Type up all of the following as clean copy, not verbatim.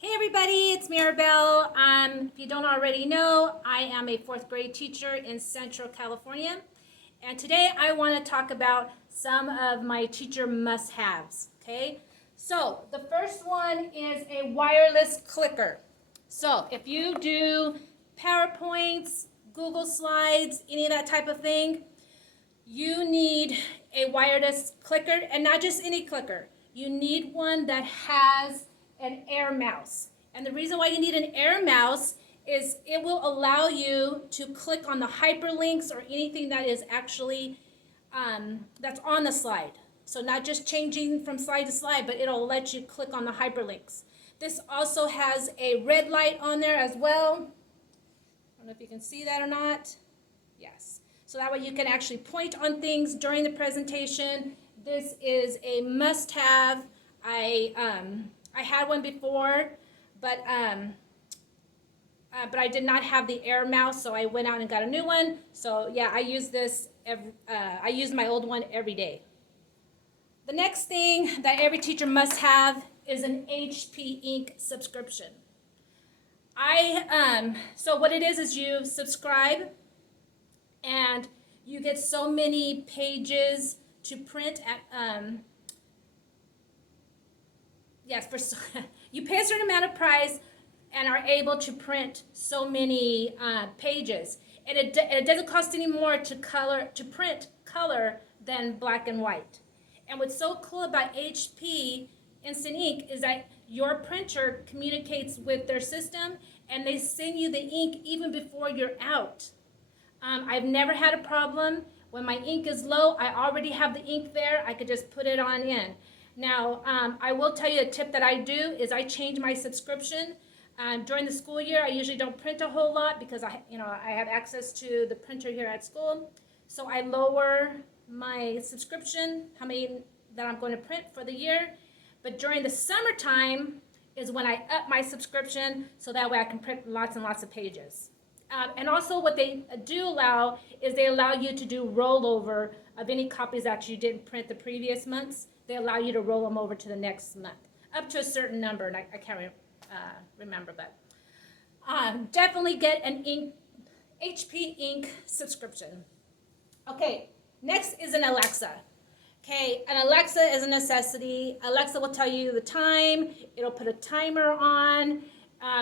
Hey everybody, it's Maribel. If you don't already know, I am a fourth grade teacher in Central California. And today I want to talk about some of my teacher must-haves, okay? So the first one is a wireless clicker. So if you do PowerPoints, Google Slides, any of that type of thing, you need a wireless clicker, and not just any clicker. You need one that has an air mouse. And the reason why you need an air mouse is it will allow you to click on the hyperlinks or anything that is actually that's on the slide. So not just changing from slide to slide, but it'll let you click on the hyperlinks. This also has a red light on there as well. I don't know if you can see that or not. Yes. So that way you can actually point on things during the presentation. This is a must-have. I had one before, but I did not have the air mouse, so I went out and got a new one. So yeah, I use this. I use my old one every day. The next thing that every teacher must have is an HP Ink subscription. So what it is you subscribe, and you get so many pages to print at you pay a certain amount of price and are able to print so many pages, and it doesn't cost any more to print color than black and white. And what's so cool about HP Instant Ink is that your printer communicates with their system, and they send you the ink even before you're out. I've never had a problem. When my ink is low, I already have the ink there. I could just put it on in. Now, I will tell you a tip that I do is I change my subscription. During the school year, I usually don't print a whole lot because I have access to the printer here at school. So I lower my subscription, how many that I'm going to print for the year. But during the summertime is when I up my subscription, so that way I can print lots and lots of pages. And also what they do allow is they allow you to do rollover of any copies that you didn't print the previous months. They allow you to roll them over to the next month, up to a certain number, and I can't remember, but definitely get an HP Ink subscription. Okay, next is an Alexa. Okay, an Alexa is a necessity. Alexa will tell you the time. It'll put a timer on.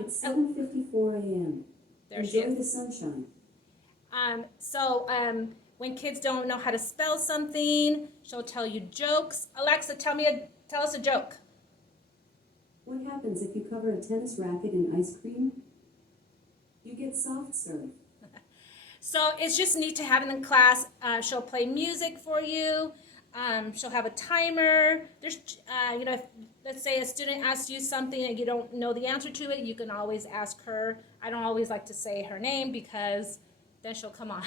It's 7:54 a.m. There she Enjoy is. the sunshine. When kids don't know how to spell something, she'll tell you jokes. Alexa, tell us a joke. What happens if you cover a tennis racket in ice cream? You get soft serve. So it's just neat to have it in class. She'll play music for you. She'll have a timer. There's, if, let's say a student asks you something and you don't know the answer to it, you can always ask her. I don't always like to say her name because then she'll come on.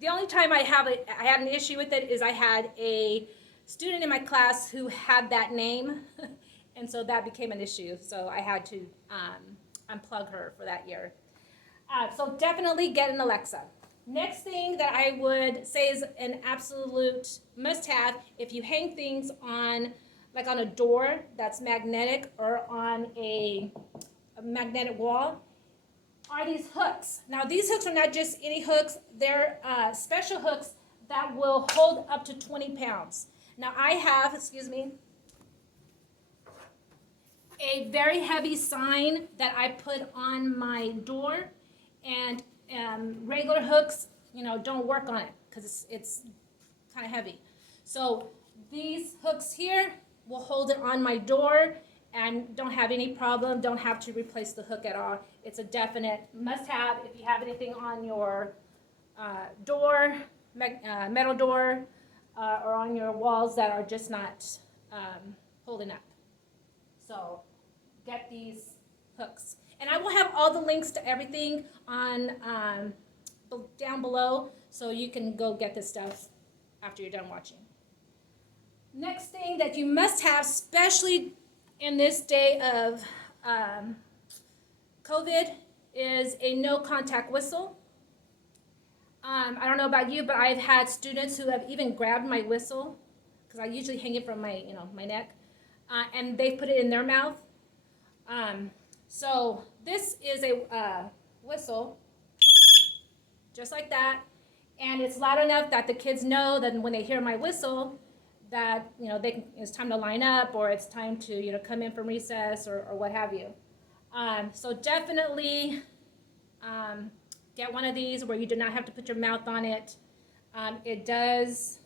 The only time I had an issue with it is I had a student in my class who had that name, and so that became an issue. So I had to unplug her for that year. So definitely get an Alexa. Next thing that I would say is an absolute must-have if you hang things on, like on a door that's magnetic or on a magnetic wall, are these hooks. Now these hooks are not just any hooks, they're special hooks that will hold up to 20 pounds. Now I have, a very heavy sign that I put on my door, and regular hooks, don't work on it because it's kind of heavy. So these hooks here will hold it on my door and don't have any problem, don't have to replace the hook at all. It's a definite must-have if you have anything on your door, metal door, or on your walls that are just not holding up. So get these hooks. And I will have all the links to everything on down below, so you can go get this stuff after you're done watching. Next thing that you must have, especially in this day of COVID, is a no contact whistle. I don't know about you, but I've had students who have even grabbed my whistle, because I usually hang it from my, my neck, and they put it in their mouth. So this is a whistle, just like that, and it's loud enough that the kids know that when they hear my whistle, that it's time to line up, or it's time to come in from recess, or what have you. So definitely get one of these where you do not have to put your mouth on it. It does,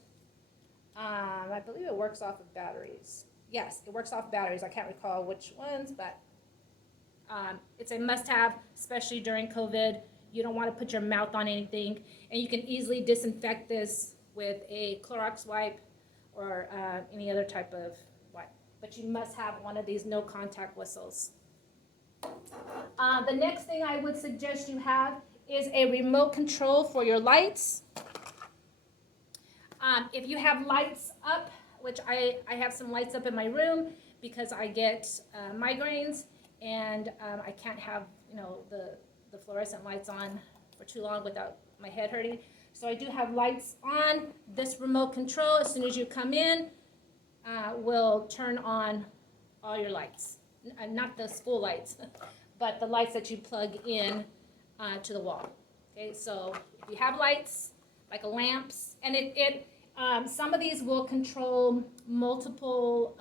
I believe it works off of batteries. Yes, it works off batteries. I can't recall which ones, but it's a must-have, especially during COVID. You don't want to put your mouth on anything, and you can easily disinfect this with a Clorox wipe or any other type of wipe. But you must have one of these no-contact whistles. The next thing I would suggest you have is a remote control for your lights. If you have lights up, which I have some lights up in my room because I get migraines, and I can't have the fluorescent lights on for too long without my head hurting. So I do have lights on. This remote control, as soon as you come in, will turn on all your lights. Not the school lights, but the lights that you plug in to the wall. Okay, so if you have lights, like lamps, and some of these will control multiple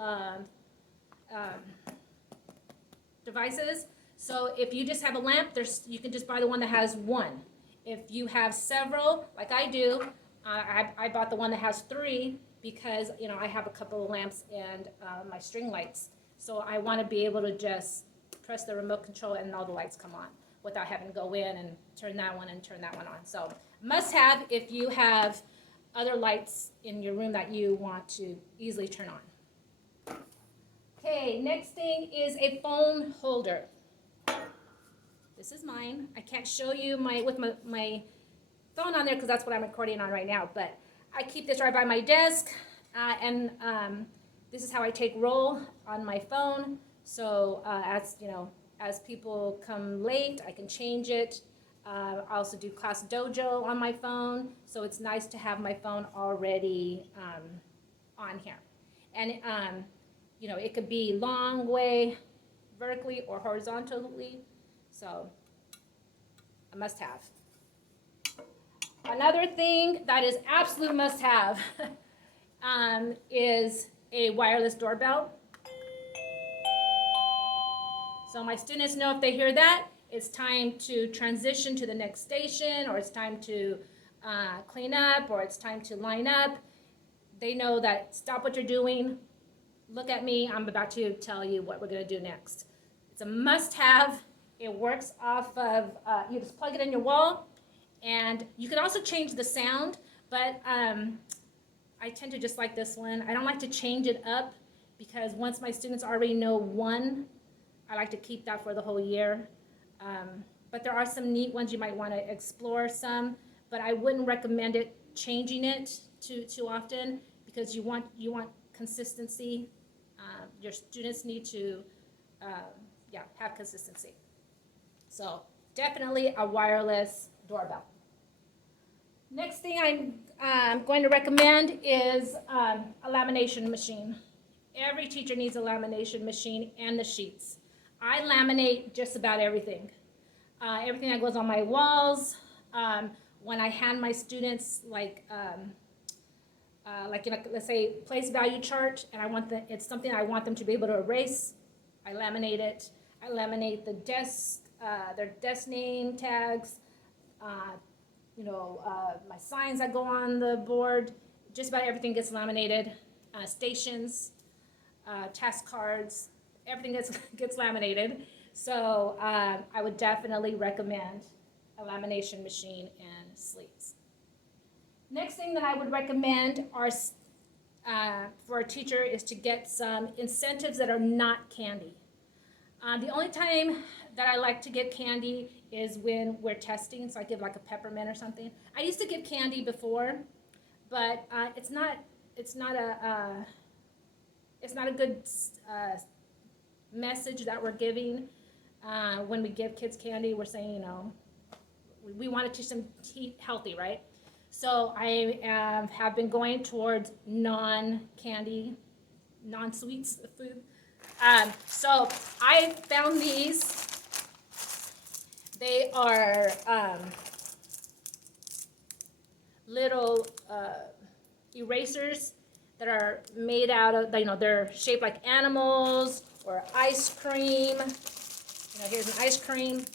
devices. So if you just have a lamp, you can just buy the one that has one. If you have several, like I do, I bought the one that has 3 because I have a couple of lamps and my string lights. So I want to be able to just press the remote control and all the lights come on without having to go in and turn that one and turn that one on. So must have if you have other lights in your room that you want to easily turn on. Okay, next thing is a phone holder. This is mine. I can't show you with my phone on there because that's what I'm recording on right now, but I keep this right by my desk, and this is how I take roll on my phone. So as people come late, I can change it. I also do Class Dojo on my phone, so it's nice to have my phone already on here. And it could be long way, vertically or horizontally. So a must-have. Another thing that is absolute must-have is a wireless doorbell. So my students know if they hear that, it's time to transition to the next station, or it's time to clean up, or it's time to line up. They know that stop what you're doing, look at me, I'm about to tell you what we're going to do next. It's a must-have. It works off of, you just plug it in your wall, and you can also change the sound, but I tend to just like this one. I don't like to change it up because once my students already know one, I like to keep that for the whole year. But there are some neat ones you might want to explore some, but I wouldn't recommend changing it too often because you want consistency. Your students need to have consistency. So definitely a wireless doorbell. Next thing I'm going to recommend is a lamination machine. Every teacher needs a lamination machine and the sheets. I laminate just about everything. Everything that goes on my walls. When I hand my students let's say place value chart, and it's something I want them to be able to erase, I laminate it. I laminate the desk, their desk name tags, my signs that go on the board. Just about everything gets laminated. Stations, task cards, everything gets laminated. So I would definitely recommend a lamination machine and sleeves. Next thing that I would recommend for a teacher is to get some incentives that are not candy. The only time that I like to give candy is when we're testing, so I give like a peppermint or something. I used to give candy before, but it's not a good message that we're giving when we give kids candy. We're saying, we want to teach them to eat healthy, right? So I have been going towards non-candy, non-sweets food. So I found these. They are little erasers that are made out of, they're shaped like animals or ice cream. Here's an ice cream.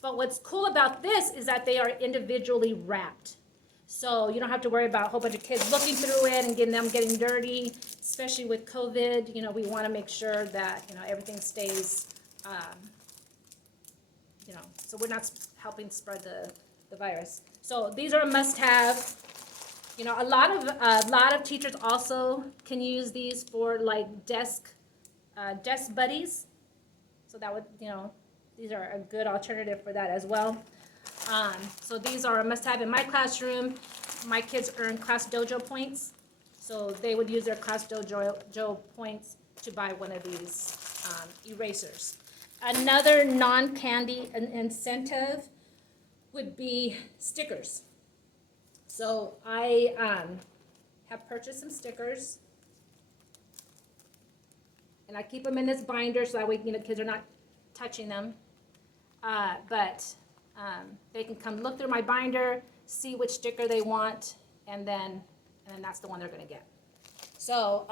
But what's cool about this is that they are individually wrapped. So you don't have to worry about a whole bunch of kids looking through it and getting dirty, especially with COVID. We want to make sure that, everything stays, so we're not helping spread the virus. So these are a must-have. A lot of teachers also can use these for like desk buddies. So that would, these are a good alternative for that as well. So these are a must-have in my classroom. My kids earn Class Dojo points, so they would use their Class Dojo points to buy one of these erasers. Another non-candy incentive would be stickers. So I have purchased some stickers, and I keep them in this binder so that way kids are not touching them. But they can come look through my binder, see which sticker they want, and then that's the one they're going to get. So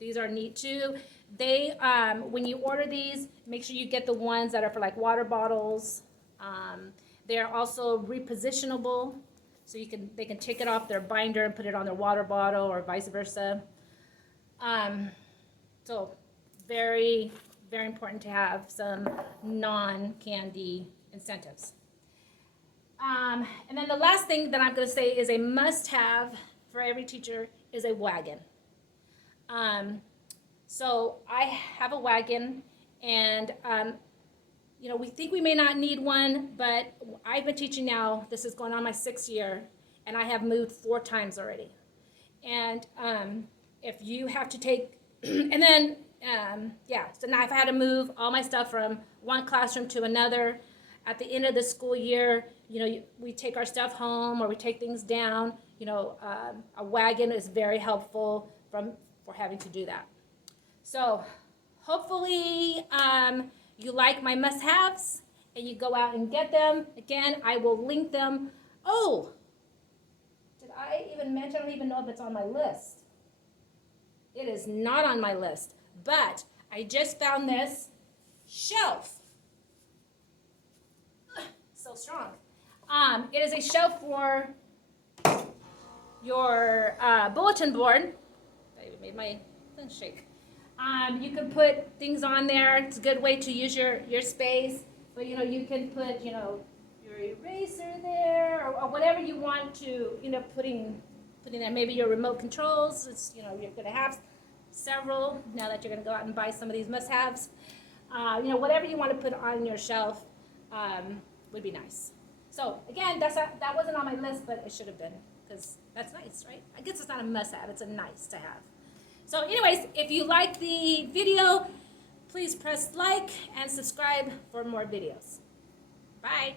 these are neat too. They when you order these, make sure you get the ones that are for like water bottles. They are also repositionable, so they can take it off their binder and put it on their water bottle or vice versa. So very, very important to have some non-candy incentives. And then the last thing that I'm going to say is a must-have for every teacher is a wagon. So I have a wagon, and we think we may not need one, but I've been teaching now, this is going on my 6th year, and I have moved 4 times already. And if you have to take, and then, so now if I had to move all my stuff from one classroom to another, at the end of the school year, we take our stuff home or we take things down, a wagon is very helpful for having to do that. So hopefully you like my must-haves and you go out and get them. Again, I will link them. Oh, did I even mention? I don't even know if it's on my list. It is not on my list, but I just found this shelf. So strong. It is a shelf for your bulletin board. I made my thing shake. You can put things on there. It's a good way to use your space. But you can put your eraser there or whatever you want to putting there. Maybe your remote controls. It's you're going to have several now that you're going to go out and buy some of these must-haves. Whatever you want to put on your shelf would be nice. So again, that wasn't on my list, but it should have been because that's nice, right? I guess it's not a must-have. It's a nice to have. So anyways, if you like the video, please press like and subscribe for more videos. Bye.